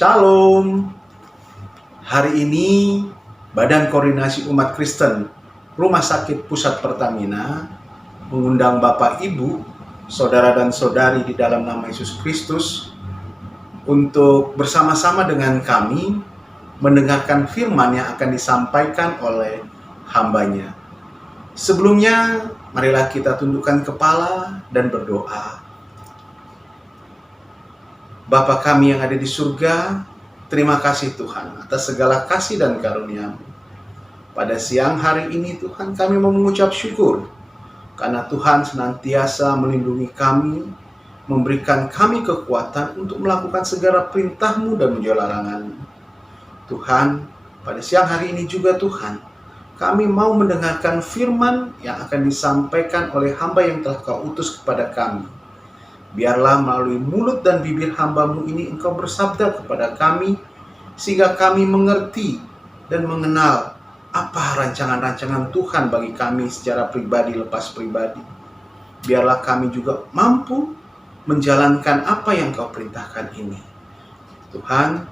Shalom. Hari ini Badan Koordinasi Umat Kristen Rumah Sakit Pusat Pertamina mengundang Bapak, Ibu, Saudara dan Saudari di dalam nama Yesus Kristus untuk bersama-sama dengan kami mendengarkan firman yang akan disampaikan oleh hambanya. Sebelumnya, marilah kita tundukkan kepala dan berdoa. Bapa kami yang ada di surga, terima kasih Tuhan atas segala kasih dan karunia-Mu. Pada siang hari ini Tuhan, kami mau mengucap syukur karena Tuhan senantiasa melindungi kami, memberikan kami kekuatan untuk melakukan segala perintah-Mu dan menjauhi larangan-Mu. Tuhan, pada siang hari ini juga Tuhan, kami mau mendengarkan firman yang akan disampaikan oleh hamba yang telah Kau utus kepada kami. Biarlah melalui mulut dan bibir hamba-Mu ini Engkau bersabda kepada kami, sehingga kami mengerti dan mengenal apa rancangan-rancangan Tuhan bagi kami secara pribadi lepas pribadi. Biarlah kami juga mampu menjalankan apa yang Kau perintahkan ini. Tuhan,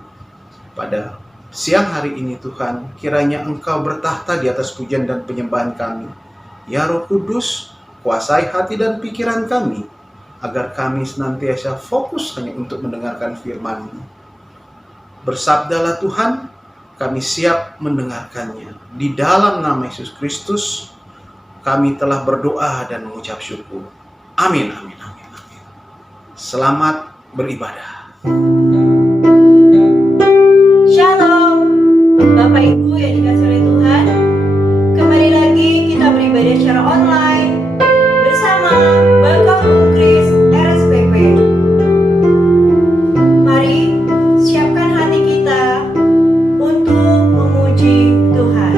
pada siang hari ini Tuhan, kiranya Engkau bertahta di atas pujian dan penyembahan kami. Ya Roh Kudus, kuasai hati dan pikiran kami, agar kami senantiasa fokus hanya untuk mendengarkan firman-Mu. Bersabdalah Tuhan, kami siap mendengarkannya. Di dalam nama Yesus Kristus, kami telah berdoa dan mengucap syukur. Amin, amin, amin, amin. Selamat beribadah. Shalom, Bapak Ibu yang dikasihi oleh Tuhan. Kembali lagi kita beribadah secara online bersama Bakal Unkris RSPP. Mari siapkan hati kita untuk memuji Tuhan.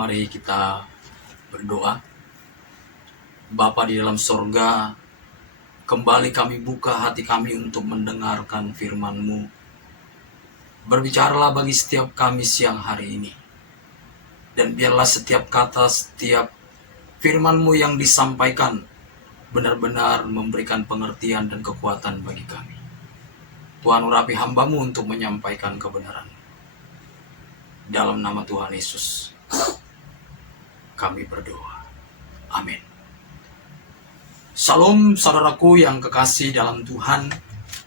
Mari kita berdoa. Bapa di dalam sorga, kembali kami buka hati kami untuk mendengarkan firman-Mu. Berbicaralah bagi setiap kami siang hari ini. Dan biarlah setiap kata, setiap firman-Mu yang disampaikan benar-benar memberikan pengertian dan kekuatan bagi kami. Tuhan, urapi hamba-Mu untuk menyampaikan kebenaran. Dalam nama Tuhan Yesus, kami berdoa. Amin. Salam saudaraku yang kekasih dalam Tuhan.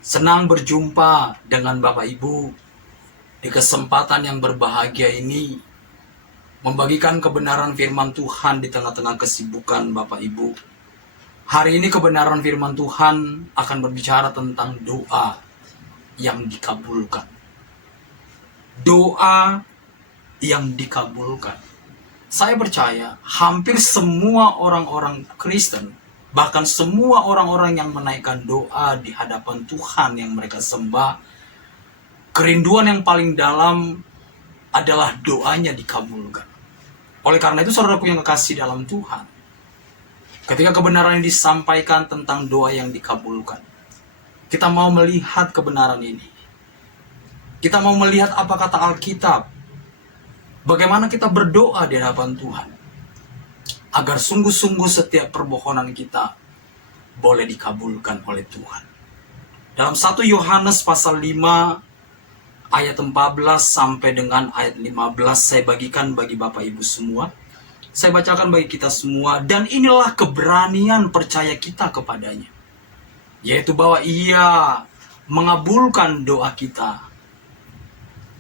Senang berjumpa dengan Bapak Ibu di kesempatan yang berbahagia ini, membagikan kebenaran firman Tuhan di tengah-tengah kesibukan Bapak Ibu. Hari ini kebenaran firman Tuhan akan berbicara tentang doa yang dikabulkan. Doa yang dikabulkan. Saya percaya hampir semua orang-orang Kristen, bahkan semua orang-orang yang menaikkan doa di hadapan Tuhan yang mereka sembah, kerinduan yang paling dalam adalah doanya dikabulkan. Oleh karena itu, saudaraku yang kekasih dalam Tuhan, ketika kebenaran yang disampaikan tentang doa yang dikabulkan, kita mau melihat kebenaran ini. Kita mau melihat apa kata Alkitab, bagaimana kita berdoa di hadapan Tuhan, agar sungguh-sungguh setiap permohonan kita boleh dikabulkan oleh Tuhan. Dalam 1 Yohanes pasal 5 ayat 14 sampai dengan ayat 15 saya bagikan bagi Bapak Ibu semua. Saya bacakan bagi kita semua. Dan inilah keberanian percaya kita kepadanya, yaitu bahwa Ia mengabulkan doa kita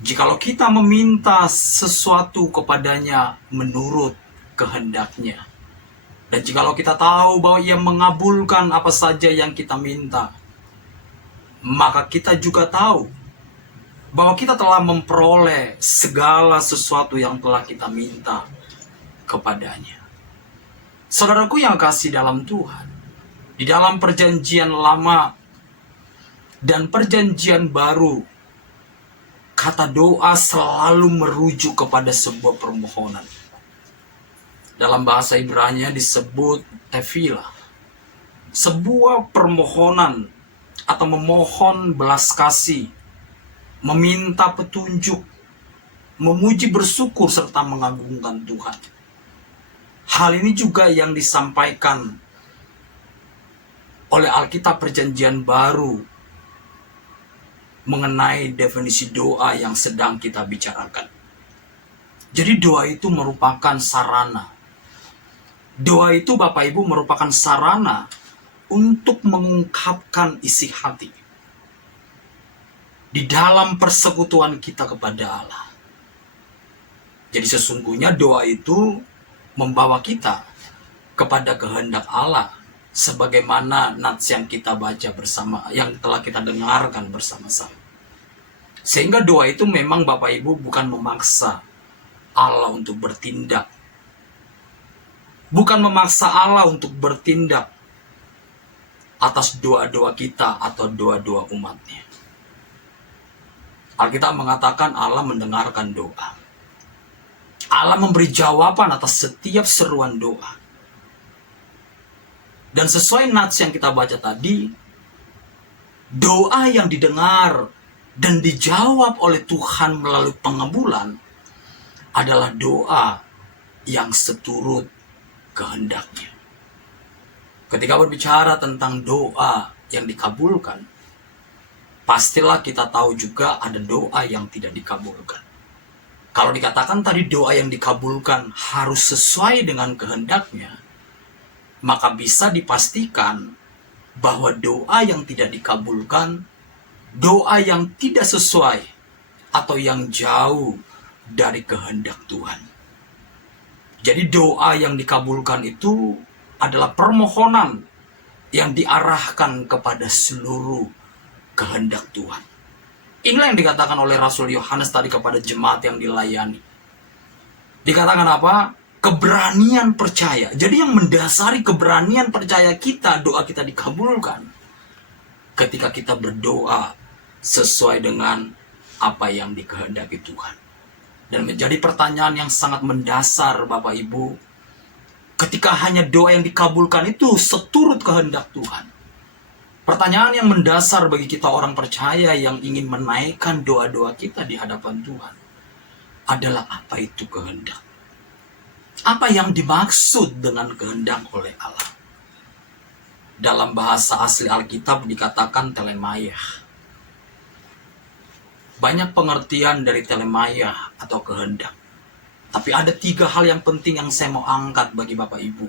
jikalau kita meminta sesuatu kepadanya menurut kehendaknya. Dan jikalau kita tahu bahwa Ia mengabulkan apa saja yang kita minta, maka kita juga tahu bahwa kita telah memperoleh segala sesuatu yang telah kita minta kepadanya. Saudaraku yang kasih dalam Tuhan, di dalam perjanjian lama dan perjanjian baru, kata doa selalu merujuk kepada sebuah permohonan. Dalam bahasa Ibrani disebut tefillah. Sebuah permohonan atau memohon belas kasih, meminta petunjuk, memuji bersyukur serta mengagungkan Tuhan. Hal ini juga yang disampaikan oleh Alkitab Perjanjian Baru mengenai definisi doa yang sedang kita bicarakan. Jadi doa itu merupakan sarana. Doa itu Bapak Ibu merupakan sarana untuk mengungkapkan isi hati di dalam persekutuan kita kepada Allah. Jadi sesungguhnya doa itu membawa kita kepada kehendak Allah, sebagaimana nats yang kita baca bersama, yang telah kita dengarkan bersama-sama. Sehingga doa itu memang Bapak Ibu bukan memaksa Allah untuk bertindak. Bukan memaksa Allah untuk bertindak atas doa-doa kita atau doa-doa umatnya. Alkitab mengatakan Allah mendengarkan doa. Allah memberi jawaban atas setiap seruan doa. Dan sesuai nats yang kita baca tadi, doa yang didengar dan dijawab oleh Tuhan melalui pengabulan adalah doa yang seturut kehendaknya. Ketika berbicara tentang doa yang dikabulkan, pastilah kita tahu juga ada doa yang tidak dikabulkan. Kalau dikatakan tadi doa yang dikabulkan harus sesuai dengan kehendaknya, maka bisa dipastikan bahwa doa yang tidak dikabulkan, doa yang tidak sesuai atau yang jauh dari kehendak Tuhan. Jadi doa yang dikabulkan itu adalah permohonan yang diarahkan kepada seluruh kehendak Tuhan. Inilah yang dikatakan oleh Rasul Yohanes tadi kepada jemaat yang dilayani. Dikatakan apa? Keberanian percaya. Jadi yang mendasari keberanian percaya kita, doa kita dikabulkan ketika kita berdoa sesuai dengan apa yang dikehendaki Tuhan. Dan menjadi pertanyaan yang sangat mendasar Bapak Ibu, ketika hanya doa yang dikabulkan itu seturut kehendak Tuhan. Pertanyaan yang mendasar bagi kita orang percaya yang ingin menaikkan doa-doa kita di hadapan Tuhan adalah apa itu kehendak? Apa yang dimaksud dengan kehendak oleh Allah? Dalam bahasa asli Alkitab dikatakan telemayah. Banyak pengertian dari telemayah atau kehendak. Tapi ada 3 hal yang penting yang saya mau angkat bagi Bapak Ibu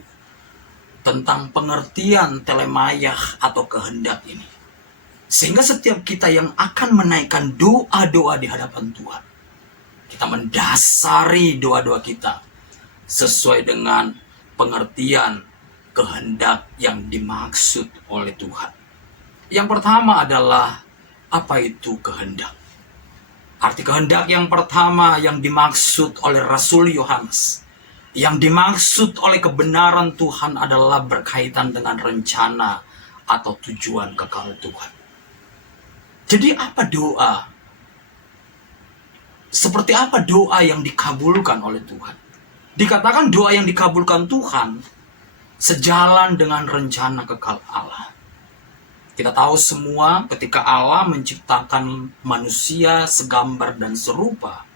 tentang pengertian telemayah atau kehendak ini. Sehingga setiap kita yang akan menaikkan doa-doa di hadapan Tuhan, kita mendasari doa-doa kita sesuai dengan pengertian kehendak yang dimaksud oleh Tuhan. Yang pertama adalah, apa itu kehendak? Arti kehendak yang pertama yang dimaksud oleh Rasul Yohanes, yang dimaksud oleh kebenaran Tuhan adalah berkaitan dengan rencana atau tujuan kekal Tuhan. Jadi apa doa? Seperti apa doa yang dikabulkan oleh Tuhan? Dikatakan doa yang dikabulkan Tuhan sejalan dengan rencana kekal Allah. Kita tahu semua ketika Allah menciptakan manusia segambar dan serupa,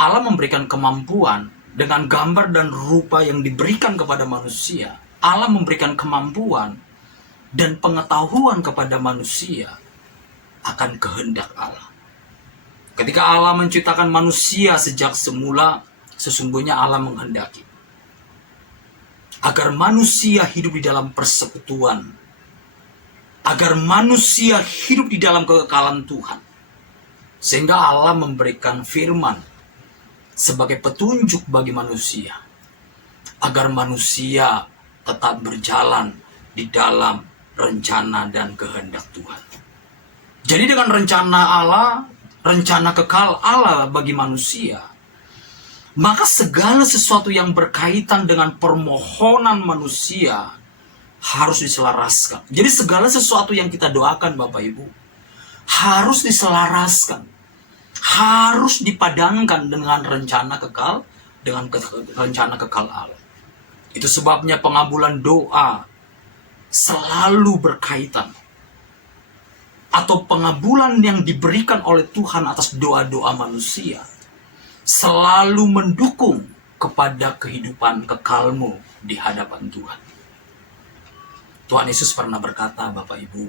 Allah memberikan kemampuan dengan gambar dan rupa yang diberikan kepada manusia. Allah memberikan kemampuan dan pengetahuan kepada manusia akan kehendak Allah. Ketika Allah menciptakan manusia sejak semula, sesungguhnya Allah menghendaki agar manusia hidup di dalam persekutuan, agar manusia hidup di dalam kekekalan Tuhan. Sehingga Allah memberikan firman sebagai petunjuk bagi manusia, agar manusia tetap berjalan di dalam rencana dan kehendak Tuhan. Jadi dengan rencana Allah, rencana kekal Allah bagi manusia, maka segala sesuatu yang berkaitan dengan permohonan manusia harus diselaraskan. Jadi segala sesuatu yang kita doakan Bapak Ibu harus diselaraskan, harus dipadankan dengan rencana kekal, dengan rencana kekal Allah. Itu sebabnya pengabulan doa selalu berkaitan, atau pengabulan yang diberikan oleh Tuhan atas doa-doa manusia selalu mendukung kepada kehidupan kekalmu di hadapan Tuhan. Tuhan Yesus pernah berkata, Bapak Ibu,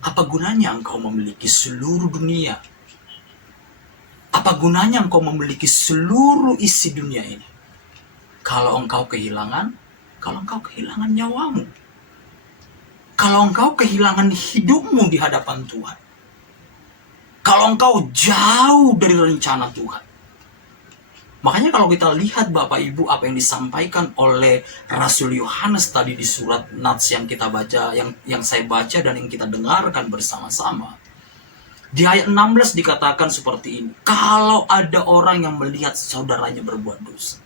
apa gunanya engkau memiliki seluruh dunia? Apa gunanya engkau memiliki seluruh isi dunia ini? Kalau engkau kehilangan nyawamu. Kalau engkau kehilangan hidupmu di hadapan Tuhan. Kalau engkau jauh dari rencana Tuhan. Makanya kalau kita lihat Bapak Ibu apa yang disampaikan oleh Rasul Yohanes tadi di surat Nats yang kita baca, yang saya baca dan yang kita dengarkan bersama-sama. Di ayat 16 dikatakan seperti ini. Kalau ada orang yang melihat saudaranya berbuat dosa.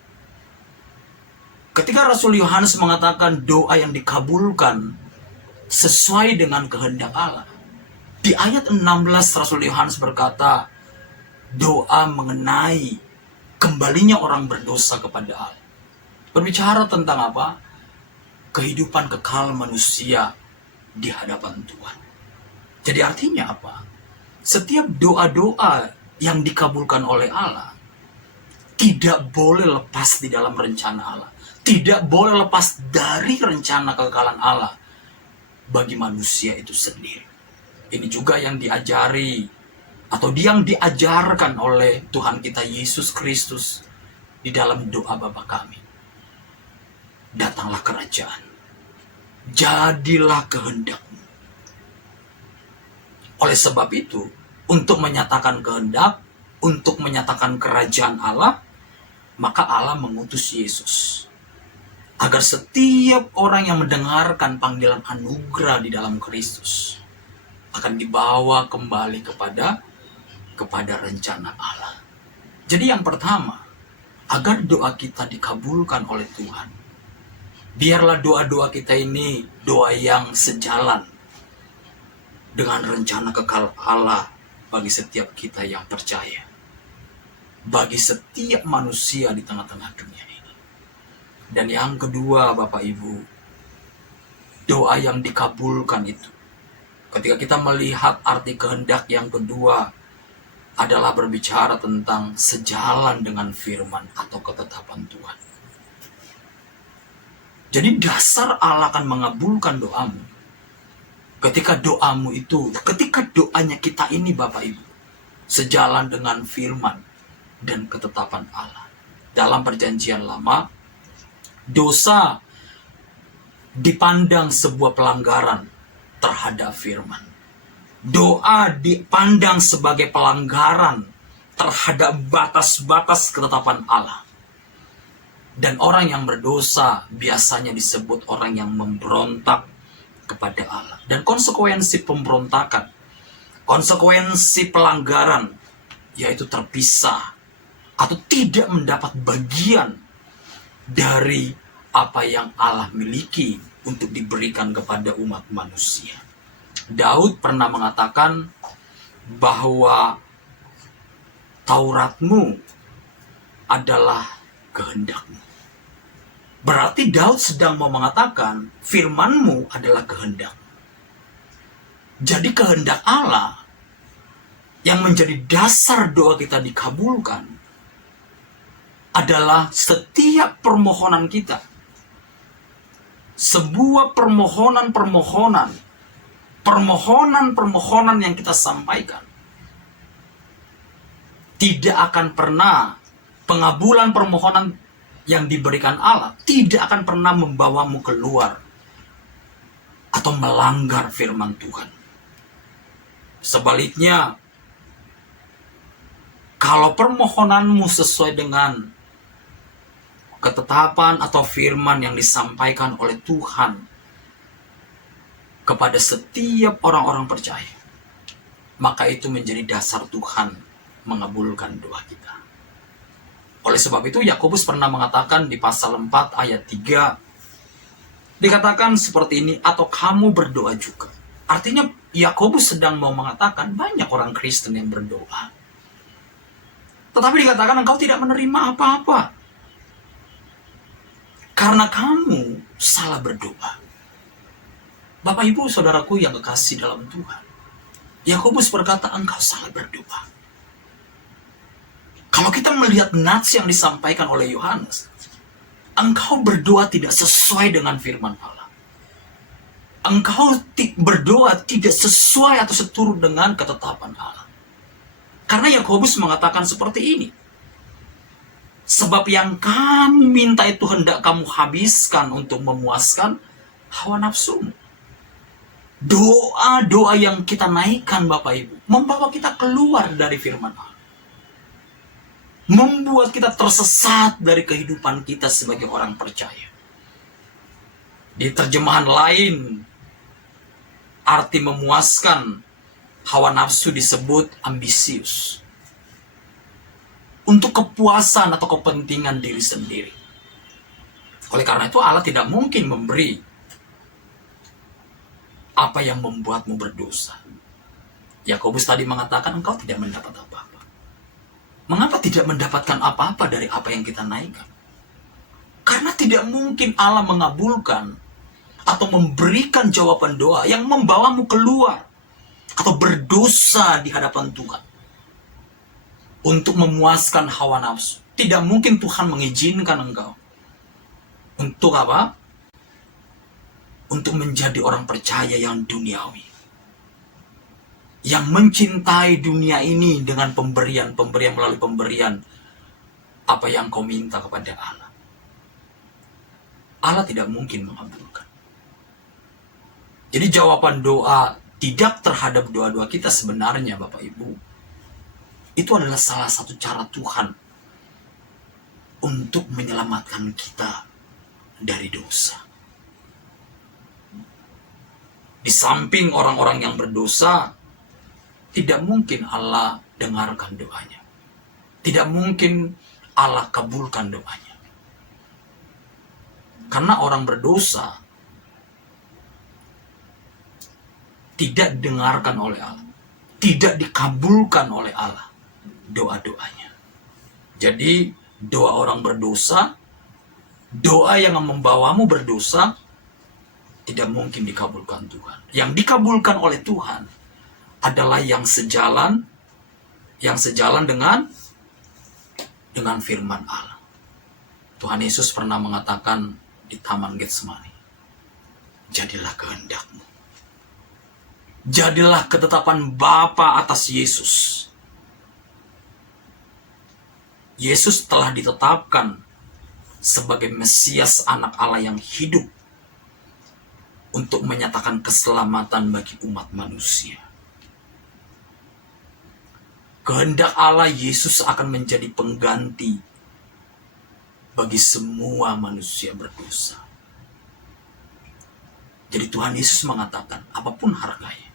Ketika Rasul Yohanes mengatakan doa yang dikabulkan sesuai dengan kehendak Allah. Di ayat 16 Rasul Yohanes berkata, doa mengenai kembalinya orang berdosa kepada Allah. Berbicara tentang apa? Kehidupan kekal manusia di hadapan Tuhan. Jadi artinya apa? Setiap doa-doa yang dikabulkan oleh Allah tidak boleh lepas di dalam rencana Allah. Tidak boleh lepas dari rencana kekekalan Allah bagi manusia itu sendiri. Ini juga yang diajari atau yang diajarkan oleh Tuhan kita Yesus Kristus di dalam doa Bapa kami. Datanglah kerajaan, jadilah kehendak-Mu. Oleh sebab itu, untuk menyatakan kehendak, untuk menyatakan kerajaan Allah, maka Allah mengutus Yesus. Agar setiap orang yang mendengarkan panggilan anugerah di dalam Kristus akan dibawa kembali kepada rencana Allah. Jadi yang pertama, agar doa kita dikabulkan oleh Tuhan, biarlah doa-doa kita ini doa yang sejalan dengan rencana kekal Allah bagi setiap kita yang percaya. bagi setiap manusia di tengah-tengah dunia ini. Dan yang kedua, Bapak Ibu, doa yang dikabulkan itu, ketika kita melihat arti kehendak yang kedua, adalah berbicara tentang sejalan dengan firman atau ketetapan Tuhan. Jadi dasar Allah akan mengabulkan doamu ketika doamu itu, ketika doanya kita ini Bapak Ibu, sejalan dengan firman dan ketetapan Allah. Dalam perjanjian lama, dosa dipandang sebuah pelanggaran terhadap firman. Doa dipandang sebagai pelanggaran terhadap batas-batas ketetapan Allah. Dan orang yang berdosa biasanya disebut orang yang memberontak kepada Allah. Dan konsekuensi pemberontakan, konsekuensi pelanggaran, yaitu terpisah atau tidak mendapat bagian dari apa yang Allah miliki untuk diberikan kepada umat manusia. Daud pernah mengatakan bahwa Tauratmu adalah kehendakmu. Berarti Daud sedang mau mengatakan firmanmu adalah kehendak. Jadi kehendak Allah yang menjadi dasar doa kita dikabulkan adalah setiap permohonan kita. Sebuah permohonan yang kita sampaikan tidak akan pernah, pengabulan permohonan yang diberikan Allah tidak akan pernah membawamu keluar atau melanggar firman Tuhan. Sebaliknya, kalau permohonanmu sesuai dengan ketetapan atau firman yang disampaikan oleh Tuhan kepada setiap orang-orang percaya, maka itu menjadi dasar Tuhan mengabulkan doa kita. Oleh sebab itu, Yakobus pernah mengatakan di pasal 4 ayat 3, dikatakan seperti ini, atau kamu berdoa juga. Artinya Yakobus sedang mau mengatakan banyak orang Kristen yang berdoa, tetapi dikatakan engkau tidak menerima apa-apa karena kamu salah berdoa. Bapak Ibu Saudaraku yang kekasih dalam Tuhan, Yakobus berkata engkau salah berdoa. Kalau kita melihat nats yang disampaikan oleh Yohanes, engkau berdoa tidak sesuai dengan firman Allah. Engkau berdoa tidak sesuai atau seturut dengan ketetapan Allah. Karena Yakobus mengatakan seperti ini, sebab yang kamu minta itu hendak kamu habiskan untuk memuaskan hawa nafsumu. Doa-doa yang kita naikkan Bapak Ibu membawa kita keluar dari firman Allah, membuat kita tersesat dari kehidupan kita sebagai orang percaya. Di terjemahan lain, arti memuaskan hawa nafsu disebut ambisius, untuk kepuasan atau kepentingan diri sendiri. Oleh karena itu Allah tidak mungkin memberi apa yang membuatmu berdosa. Yakobus tadi mengatakan engkau tidak mendapat apa-apa. Mengapa tidak mendapatkan apa-apa dari apa yang kita naikkan? Karena tidak mungkin Allah mengabulkan atau memberikan jawaban doa yang membawamu keluar atau berdosa di hadapan Tuhan untuk memuaskan hawa nafsu. Tidak mungkin Tuhan mengizinkan engkau untuk apa? Untuk menjadi orang percaya yang duniawi, yang mencintai dunia ini dengan pemberian melalui pemberian apa yang kau minta kepada Allah. Allah tidak mungkin mengabulkan. Jadi jawaban doa tidak terhadap doa-doa kita sebenarnya Bapak Ibu, itu adalah salah satu cara Tuhan untuk menyelamatkan kita dari dosa. Di samping orang-orang yang berdosa, tidak mungkin Allah dengarkan doanya. Tidak mungkin Allah kabulkan doanya. Karena orang berdosa tidak didengarkan oleh Allah, tidak dikabulkan oleh Allah doa-doanya. Jadi doa orang berdosa, doa yang membawamu berdosa, tidak mungkin dikabulkan Tuhan. Yang dikabulkan oleh Tuhan adalah yang sejalan dengan firman Allah. Tuhan Yesus pernah mengatakan di Taman Getsemani, jadilah kehendakmu. Jadilah ketetapan Bapa atas Yesus. Yesus telah ditetapkan sebagai Mesias anak Allah yang hidup untuk menyatakan keselamatan bagi umat manusia. Kehendak Allah, Yesus akan menjadi pengganti bagi semua manusia berdosa. Jadi Tuhan Yesus mengatakan, apapun harganya,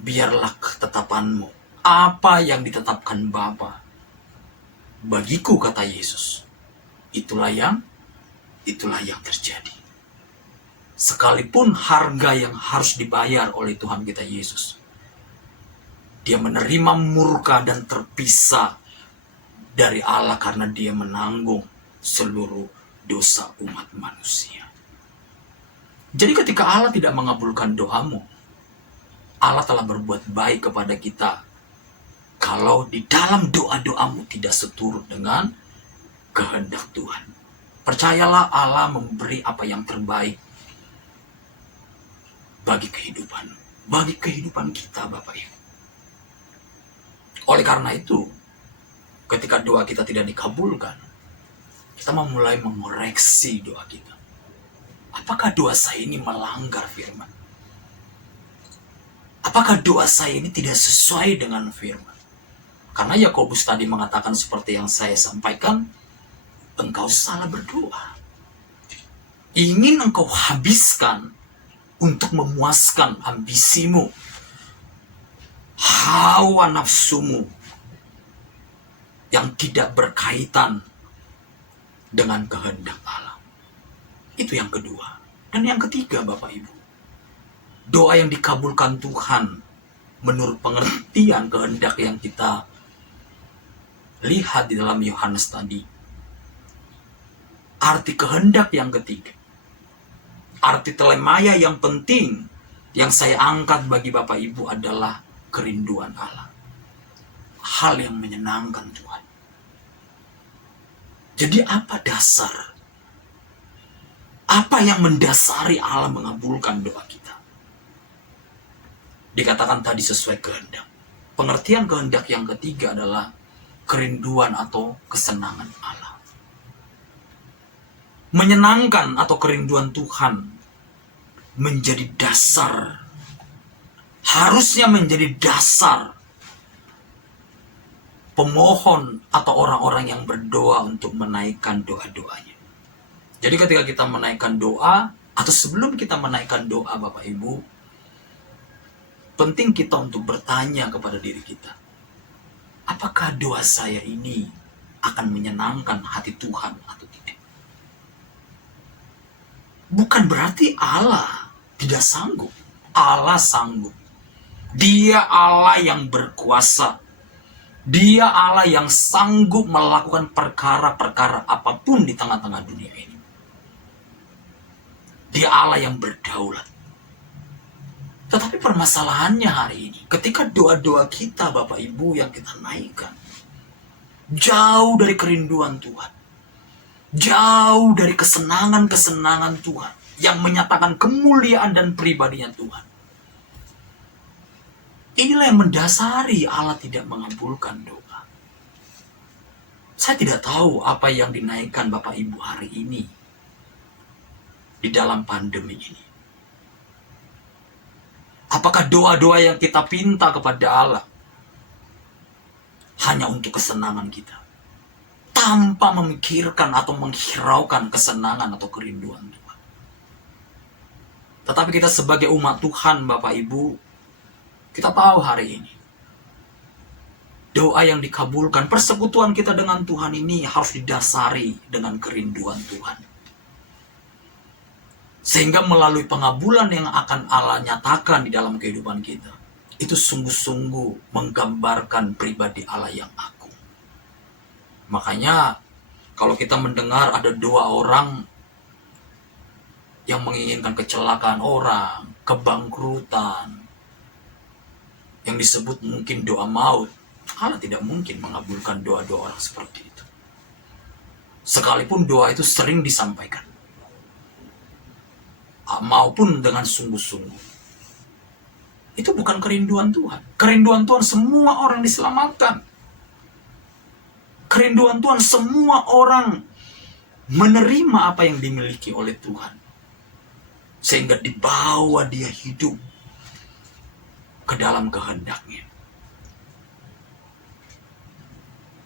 biarlah ketetapanmu, apa yang ditetapkan Bapa bagiku, kata Yesus, itulah yang terjadi. Sekalipun harga yang harus dibayar oleh Tuhan kita Yesus, dia menerima murka dan terpisah dari Allah karena dia menanggung seluruh dosa umat manusia. Jadi ketika Allah tidak mengabulkan doamu, Allah telah berbuat baik kepada kita kalau di dalam doa-doamu tidak seturut dengan kehendak Tuhan. Percayalah, Allah memberi apa yang terbaik bagi kehidupan kita, Bapak Ibu. Oleh karena itu, ketika doa kita tidak dikabulkan, kita memulai mengoreksi doa kita. Apakah doa saya ini melanggar firman? Apakah doa saya ini tidak sesuai dengan firman? Karena Yakobus tadi mengatakan seperti yang saya sampaikan, engkau salah berdoa. Ingin engkau habiskan untuk memuaskan ambisimu, hawa nafsumu yang tidak berkaitan dengan kehendak Allah. Itu yang kedua. Dan yang ketiga, Bapak Ibu, doa yang dikabulkan Tuhan menurut pengertian kehendak yang kita lihat di dalam Yohanes tadi. Arti kehendak yang ketiga, arti telemaya yang penting yang saya angkat bagi Bapak Ibu adalah kerinduan Allah. Hal yang menyenangkan Tuhan. Jadi apa dasar? Apa yang mendasari Allah mengabulkan doa kita? Dikatakan tadi sesuai kehendak. Pengertian kehendak yang ketiga adalah kerinduan atau kesenangan Allah. Menyenangkan atau kerinduan Tuhan menjadi dasar, harusnya menjadi dasar pemohon atau orang-orang yang berdoa untuk menaikkan doa-doanya. Jadi ketika kita menaikkan doa, atau sebelum kita menaikkan doa, Bapak Ibu, penting kita untuk bertanya kepada diri kita, apakah doa saya ini akan menyenangkan hati Tuhan atau tidak? Bukan berarti Allah tidak sanggup. Allah sanggup. Dia Allah yang berkuasa. Dia Allah yang sanggup melakukan perkara-perkara apapun di tengah-tengah dunia ini. Dia Allah yang berdaulat. Tetapi permasalahannya hari ini, ketika doa-doa kita, Bapak Ibu, yang kita naikkan, jauh dari kerinduan Tuhan, jauh dari kesenangan-kesenangan Tuhan, yang menyatakan kemuliaan dan pribadinya Tuhan. Inilah yang mendasari Allah tidak mengabulkan doa. Saya tidak tahu apa yang dinaikkan Bapak Ibu hari ini di dalam pandemi ini. Apakah doa-doa yang kita pinta kepada Allah hanya untuk kesenangan kita, tanpa memikirkan atau menghiraukan kesenangan atau kerinduan Tuhan? Tetapi kita sebagai umat Tuhan, Bapak Ibu, kita tahu hari ini doa yang dikabulkan, persekutuan kita dengan Tuhan ini harus didasari dengan kerinduan Tuhan. Sehingga melalui pengabulan yang akan Allah nyatakan di dalam kehidupan kita, itu sungguh-sungguh menggambarkan pribadi Allah yang agung. Makanya kalau kita mendengar ada 2 orang yang menginginkan kecelakaan orang, kebangkrutan, yang disebut mungkin doa maut, Allah tidak mungkin mengabulkan doa-doa orang seperti itu. Sekalipun doa itu sering disampaikan, maupun dengan sungguh-sungguh. Itu bukan kerinduan Tuhan. Kerinduan Tuhan semua orang diselamatkan. Kerinduan Tuhan semua orang menerima apa yang dimiliki oleh Tuhan. Sehingga dibawa dia hidup ke dalam kehendak-Nya.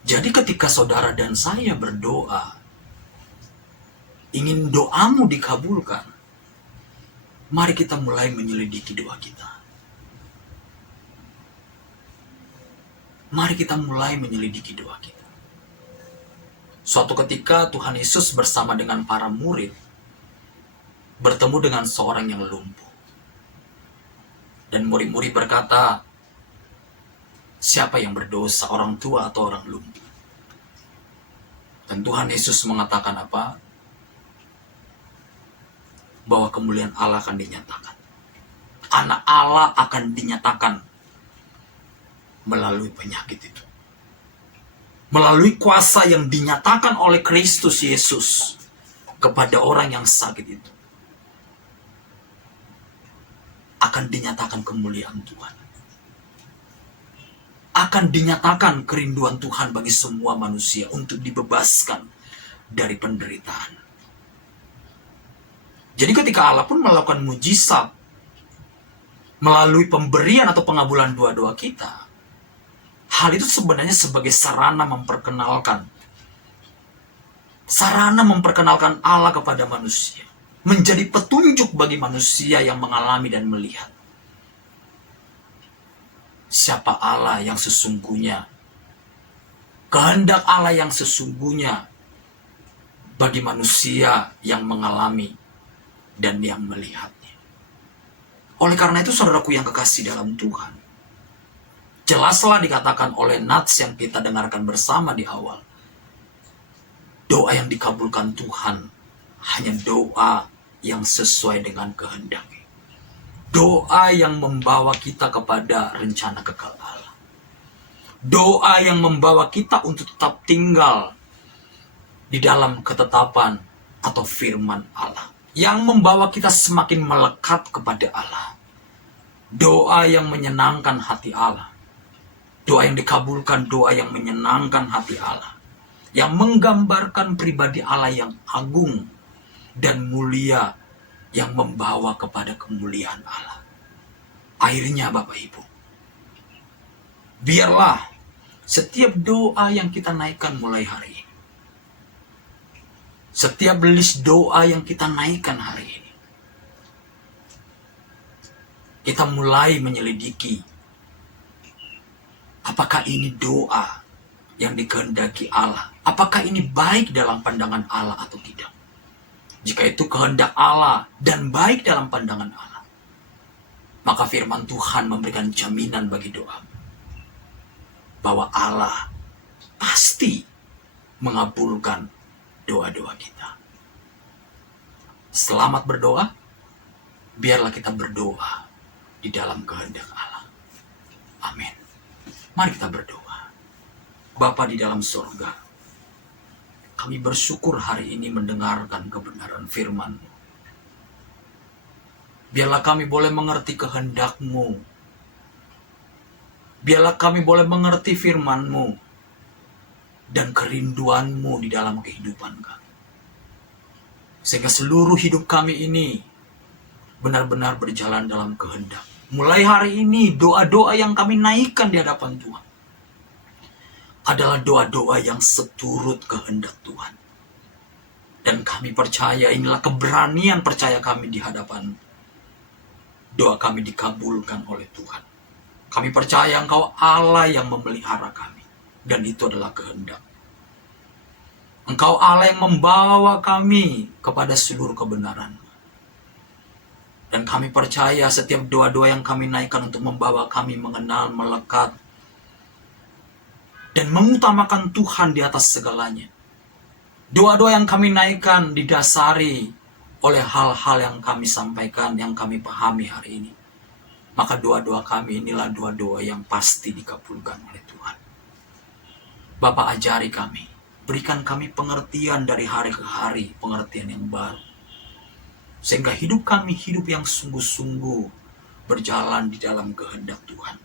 Jadi ketika saudara dan saya berdoa, ingin doamu dikabulkan, mari kita mulai menyelidiki doa kita. Mari kita mulai menyelidiki doa kita. Suatu ketika Tuhan Yesus bersama dengan para murid bertemu dengan seorang yang lumpuh. Dan murid-murid berkata, siapa yang berdosa, orang tua atau orang lumpuh? Dan Tuhan Yesus mengatakan apa? Bahwa kemuliaan Allah akan dinyatakan. Anak Allah akan dinyatakan melalui penyakit itu. Melalui kuasa yang dinyatakan oleh Kristus Yesus kepada orang yang sakit itu, akan dinyatakan kemuliaan Tuhan. Akan dinyatakan kerinduan Tuhan bagi semua manusia untuk dibebaskan dari penderitaan. Jadi ketika Allah pun melakukan mujizat melalui pemberian atau pengabulan doa-doa kita, hal itu sebenarnya sebagai sarana memperkenalkan Allah kepada manusia. Menjadi petunjuk bagi manusia yang mengalami dan melihat siapa Allah yang sesungguhnya, kehendak Allah yang sesungguhnya bagi manusia yang mengalami dan yang melihatnya. Oleh karena itu, saudaraku yang kekasih dalam Tuhan, jelaslah dikatakan oleh nats yang kita dengarkan bersama di awal, doa yang dikabulkan Tuhan hanya doa yang sesuai dengan kehendak-Nya. Doa yang membawa kita kepada rencana kekal Allah. Doa yang membawa kita untuk tetap tinggal di dalam ketetapan atau firman Allah. Yang membawa kita semakin melekat kepada Allah. Doa yang menyenangkan hati Allah. Doa yang dikabulkan, doa yang menyenangkan hati Allah. Yang menggambarkan pribadi Allah yang agung dan mulia, yang membawa kepada kemuliaan Allah. Akhirnya Bapak Ibu, biarlah setiap doa yang kita naikkan mulai hari ini, setiap list doa yang kita naikkan hari ini, kita mulai menyelidiki apakah ini doa yang dikehendaki Allah, apakah ini baik dalam pandangan Allah atau tidak. Jika itu kehendak Allah dan baik dalam pandangan Allah, maka firman Tuhan memberikan jaminan bagi doa, bahwa Allah pasti mengabulkan doa-doa kita. Selamat berdoa, biarlah kita berdoa di dalam kehendak Allah. Amin. Mari kita berdoa. Bapa di dalam surga, kami bersyukur hari ini mendengarkan kebenaran firman-Mu. Biarlah kami boleh mengerti kehendak-Mu. Biarlah kami boleh mengerti firman-Mu dan kerinduan-Mu di dalam kehidupan kami. Sehingga seluruh hidup kami ini benar-benar berjalan dalam kehendak. Mulai hari ini, doa-doa yang kami naikkan di hadapan Tuhan adalah doa-doa yang seturut kehendak Tuhan. Dan kami percaya inilah keberanian percaya kami di hadapan. Doa kami dikabulkan oleh Tuhan. Kami percaya Engkau Allah yang memelihara kami. Dan itu adalah kehendak. Engkau Allah yang membawa kami kepada seluruh kebenaran. Dan kami percaya setiap doa-doa yang kami naikkan untuk membawa kami mengenal, melekat dan mengutamakan Tuhan di atas segalanya. Doa-doa yang kami naikkan didasari oleh hal-hal yang kami sampaikan, yang kami pahami hari ini. Maka doa-doa kami inilah doa-doa yang pasti dikabulkan oleh Tuhan. Bapa, ajari kami, berikan kami pengertian dari hari ke hari, pengertian yang baru. Sehingga hidup kami hidup yang sungguh-sungguh berjalan di dalam kehendak Tuhan.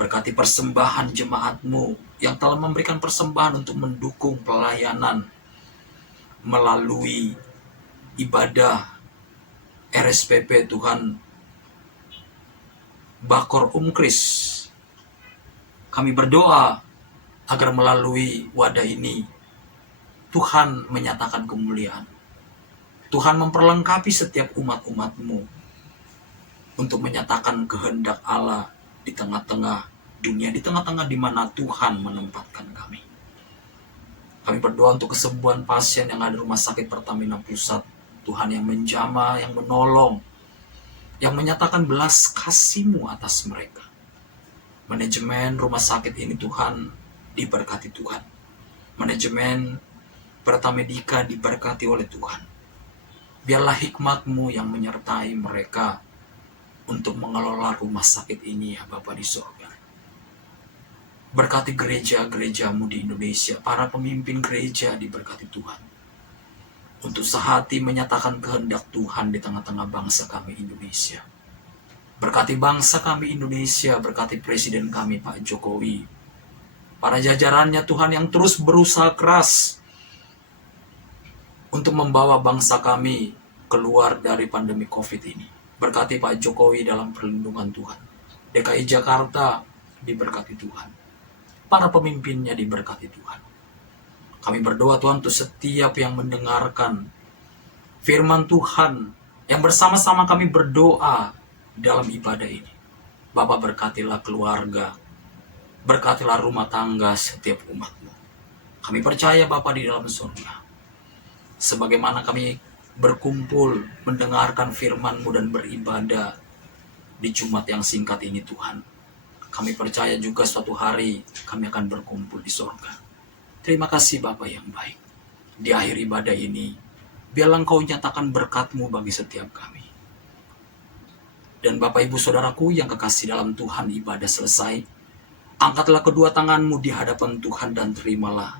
Berkati persembahan jemaat-Mu yang telah memberikan persembahan untuk mendukung pelayanan melalui ibadah RSPP Tuhan Bakor Umkris. Kami berdoa agar melalui wadah ini Tuhan menyatakan kemuliaan. Tuhan memperlengkapi setiap umat-umat-Mu untuk menyatakan kehendak Allah di tengah-tengah dunia, di tengah-tengah di mana Tuhan menempatkan kami. Kami berdoa untuk kesembuhan pasien yang ada di Rumah Sakit Pertamina Pusat. Tuhan yang menjamah, yang menolong, yang menyatakan belas kasih-Mu atas mereka. Manajemen rumah sakit ini Tuhan diberkati Tuhan. Manajemen Pertamedika diberkati oleh Tuhan. Biarlah hikmat-Mu yang menyertai mereka untuk mengelola rumah sakit ini ya Bapa di surga. Berkati gereja-gereja-Mu di Indonesia, para pemimpin gereja diberkati Tuhan. Untuk sehati menyatakan kehendak Tuhan di tengah-tengah bangsa kami Indonesia. Berkati bangsa kami Indonesia, berkati Presiden kami Pak Jokowi. Para jajarannya Tuhan yang terus berusaha keras untuk membawa bangsa kami keluar dari pandemi COVID ini. Berkati Pak Jokowi dalam perlindungan Tuhan. DKI Jakarta diberkati Tuhan. Para pemimpinnya diberkati Tuhan. Kami berdoa Tuhan untuk setiap yang mendengarkan firman Tuhan, yang bersama-sama kami berdoa dalam ibadah ini. Bapa, berkatilah keluarga, berkatilah rumah tangga setiap umat-Mu. Kami percaya Bapa di dalam surga. Sebagaimana kami berkumpul mendengarkan firman-Mu dan beribadah di Jumat yang singkat ini Tuhan. Kami percaya juga suatu hari kami akan berkumpul di surga. Terima kasih Bapa yang baik. Di akhir ibadah ini, biarlah Engkau nyatakan berkat-Mu bagi setiap kami. Dan Bapak Ibu Saudaraku yang kekasih dalam Tuhan, ibadah selesai. Angkatlah kedua tangan-Mu di hadapan Tuhan dan terimalah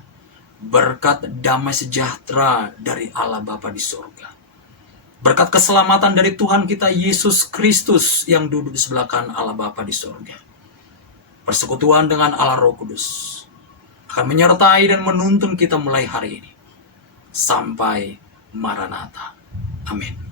berkat damai sejahtera dari Allah Bapa di surga. Berkat keselamatan dari Tuhan kita Yesus Kristus yang duduk di sebelah kanan Allah Bapa di surga. Persekutuan dengan Allah Roh Kudus akan menyertai dan menuntun kita mulai hari ini sampai Maranatha. Amin.